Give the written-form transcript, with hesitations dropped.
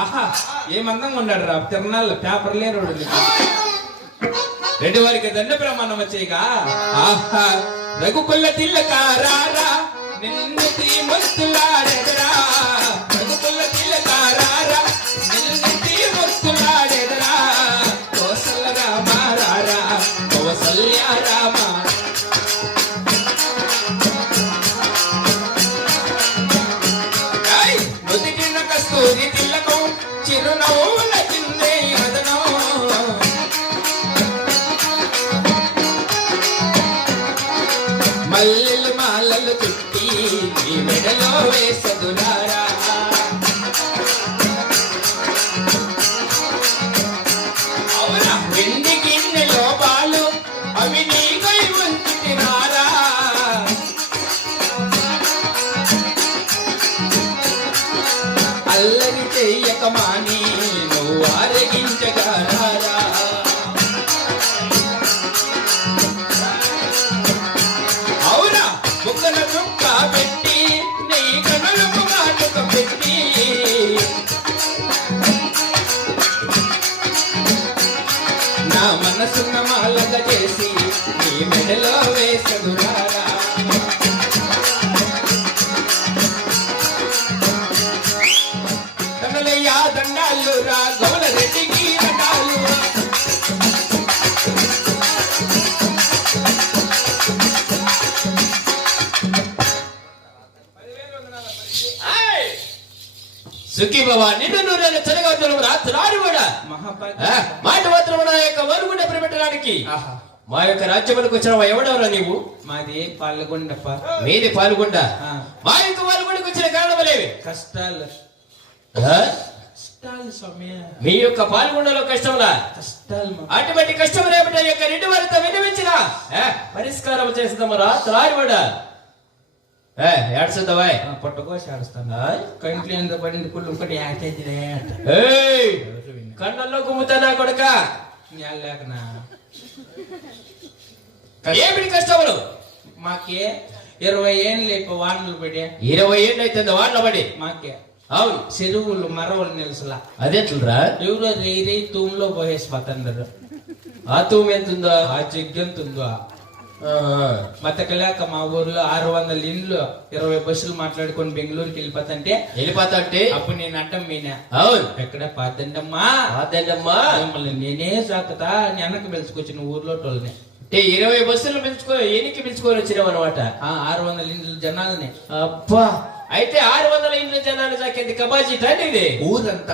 ఆహా ఏమందంగా ఉన్నాడు రా తిరణాల్లో పేపర్ లేరు రెడ్డి వారికి దండ ప్రమాణం వచ్చేగా ఆహా రఘుకుల్ల తిల్లకారా నిన్ను తీమొత్తులాడెదరా రఘుకుల్ల తిల్లకారా నిన్ను తీమొత్తులాడెదరా కోసల రామారా కౌసల్య రామ నుదిటిన కస్తూరి తిల్లకం చిరునవ్వుల చిందే వదనం మల్లెలు మాలలు చుట్టి నీ మెడలో వేసదులారా అవునా వెండి గిన్నెలో పాలు అవి నీకై ఉంచుతినారా అల్లరి చెయ్యక మాని నువ్వు ఆరగించగారా అవునా ముక్కల చుక్క పెట్టి నీ కనులకు కాటుక పెట్టి నా మనసున్న మాలగా చేసి నీ మెడలో వేసదురారా కనులయ్యా దండాలు రా గౌల రెడ్డికి దండాలు సుఖీ బాబా నిన్ను నూరేళ్ళు చెరగవద్దు రాత్రి కూడా మాట మాత్రం నా యొక్క వరుగుండ పెట్టడానికి మా యొక్క రాజ్యములకు వచ్చిన ఎవడవరా నీవు మాది పాల్గొండప్ప మీది పాల్గొండ మా యొక్క పాల్గొండకు వచ్చిన కారణమలేవి కష్టాలు స్వామి మీ యొక్క పాల్గొండలో కష్టంలా కష్టాలు అటువంటి కష్టం రేపటి యొక్క రెండు వారితో విన్నవించిన పరిష్కారం చేస్తాము రాత్రి కూడా ఏడ్చుద్దావా పొట్టకోసి ఆడుస్తాను కంట్లో ఎంత పడింది పుల్లు ఒకటి యాకేదిలే కళ్ళల్లో గుమ్ముతానా కొడుక లేకనా ఏమిటి కష్టములు మాకే 20 ఏళ్ళు ఇప్పుడు వానలు పడి 20 ఏళ్ళు అవుతుంది వానలు పడి మాకే అవును చెరువులు మరవలు నిలుసలా అదేట్లరా ఎవరో రేరి తూములో పోయేసి పోతాండ్రు ఆ తూము ఎంతుందో ఆ జగ్గెంతుందో బతకలేక మా ఊర్లో 600 ఇండ్లు 20 బస్సులు మాట్లాడుకొని బెంగళూరుకి వెళ్ళిపోతా అప్పుడు నేను అడ్డం మీనా అవును ఎక్కడ పాతండమ్మా మిమ్మల్ని నేనే సాకుతా వెనక్కి పిలుచుకొచ్చిన ఊర్లో టోల్ని 20 బస్సులు ఎనికి పిలుచుకొని వచ్చినావు అనమాట 600 ఇండ్ల జనాలని అబ్బా అయితే 600 ఇండ్ల జనాలు సాకేది కబాజీ తండ్రి ఊరంతా